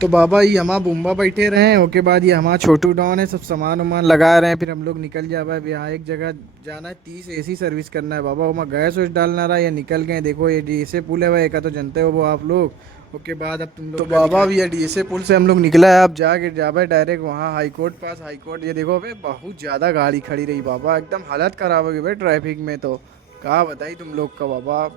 तो बाबा ये हमारा बुम्बा बैठे रहे हैं। ओके बाद ये हमारा छोटू डॉन है, सब सामान वामान लगा रहे हैं। फिर हम लोग निकल जा भाई, अब यहाँ एक जगह जाना है, 30 एसी सर्विस करना है बाबा। वहाँ गैस वैस डालना रहा या निकल गए। देखो ये डीएसए पुल है भाई, एक तो जानते हो वो आप लोग। ओके बाद अब तुम लोग तो बाबा अब ये डीएसए पुल से हम लोग निकला है, अब जाके जा भाई डायरेक्ट वहाँ हाई कोर्ट पास। हाई कोर्ट ये देखो भाई, बहुत ज़्यादा गाड़ी खड़ी रही बाबा, एकदम हालत ख़राब हो गई भाई ट्रैफिक में। तो कहा बताई तुम लोग का बाबा।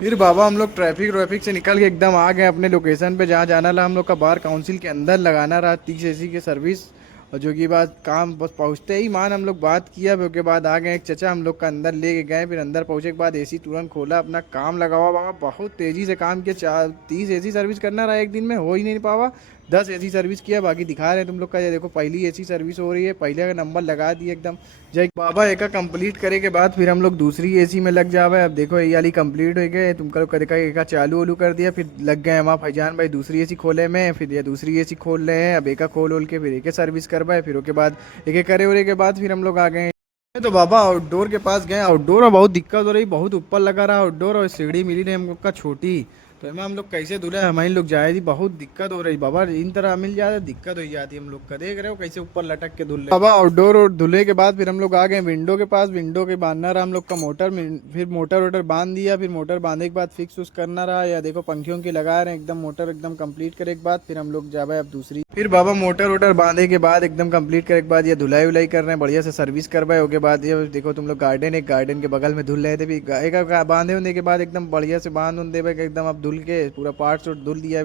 फिर बाबा हम लोग ट्रैफिक व्रैफिक से निकल के एकदम आ गए अपने लोकेशन पे जहाँ जाना रहा। हम लोग का बार काउंसिल के अंदर लगाना रहा 30 एसी की सर्विस। और जो कि बात काम बस पहुँचते ही मान हम लोग बात किया, फिर उसके बाद आ गए एक चचा हम लोग का अंदर लेके गए। फिर अंदर पहुँचे के बाद एसी तुरंत खोला, अपना काम लगा हुआ बाबा, बहुत तेज़ी से काम किया। 30 एसी सर्विस करना रहा एक दिन में, हो ही नहीं पावा। 10 एसी सर्विस किया, बाकी दिखा रहे हैं तुम लोग का। ये देखो पहली एसी सर्विस हो रही है, पहले का नंबर लगा दिए एकदम। जय बाबा एक कंप्लीट करे के बाद फिर हम लोग दूसरी एसी में लग जावे। अब देखो ये वाली कंप्लीट हो गए, तुमको देखा एक चालू वालू कर दिया। फिर लग गए हमारा फैजान भाई दूसरी एसी खोले में। फिर ये दूसरी एसी खोल रहे हैं, अब एक खोल वोल के फिर एक सर्विस करवाए। फिर उसके बाद एक करे उरे के बाद फिर हम लोग आ गए। तो बाबा आउटडोर के पास गए, आउटडोर में बहुत दिक्कत हो रही, बहुत ऊपर लगा रहा आउटडोर, और सीढ़ी मिली नहीं हम लोग का छोटी। तो इसमें हम लोग कैसे धुले, हमारे लोग जाए थी, बहुत दिक्कत हो रही बाबा। इन तरह मिल जाए तो दिक्कत हो जाती, हम लोग का देख रहे हो कैसे ऊपर लटक के धुल रहे बाबा। आउटडोर और धुले के बाद फिर हम लोग आ गए विंडो के पास। विंडो के बांधना रहा हम लोग का मोटर, फिर मोटर वोटर बांध दिया। फिर मोटर बांधने के बाद फिक्स उस करना रहा, या देखो पंखियों की लगा रहे हैं एकदम। मोटर एकदम कंप्लीट करे के बाद फिर हम लोग जाए अब दूसरी। फिर बाबा मोटर वोटर बांधे के बाद एकदम कंप्लीट करे के बाद ये धुलाई उलाई कर रहे हैं, बढ़िया से सर्विस करवाए। उसके बाद ये देखो तुम लोग गार्डन, एक गार्डन के बगल में धुल रहे थे। फिर बांधे होने के बाद एकदम बढ़िया से बांध उन देवे एकदम, अब धुल के पूरा पार्ट्स धुल दिया।